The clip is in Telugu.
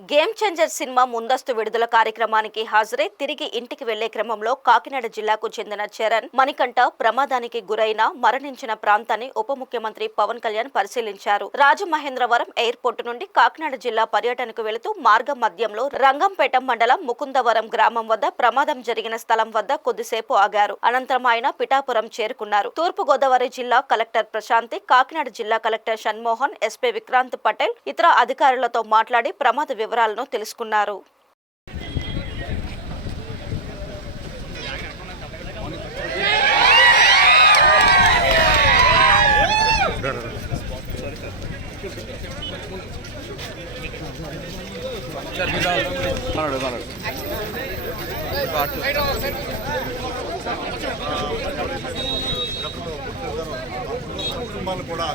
గేమ్ చేంజర్ సినిమా ముందస్తు విడుదల కార్యక్రమానికి హాజరై తిరిగి ఇంటికి వెళ్లే క్రమంలో కాకినాడ జిల్లాకు చెందిన చరణ్ మణికంఠ ప్రమాదానికి గురైన మరణించిన ప్రాంతాన్ని ఉప ముఖ్యమంత్రి పవన్ కళ్యాణ్ పరిశీలించారు. రాజమహేంద్రవరం ఎయిర్పోర్టు నుండి కాకినాడ జిల్లా పర్యటనకు వెళుతూ మార్గ మధ్యంలో రంగంపేట మండలం ముకుందవరం గ్రామం వద్ద ప్రమాదం జరిగిన స్థలం వద్ద కొద్దిసేపు ఆగారు. అనంతరం ఆయన పిఠాపురం చేరుకున్నారు. తూర్పు గోదావరి జిల్లా కలెక్టర్ ప్రశాంతి, కాకినాడ జిల్లా కలెక్టర్ షణ్మోహన్, ఎస్పీ విక్రాంత్ పటేల్ ఇతర అధికారులతో మాట్లాడి ప్రమాద వివరాలను తెలుసుకున్నారు. కుటుంబాలు కూడా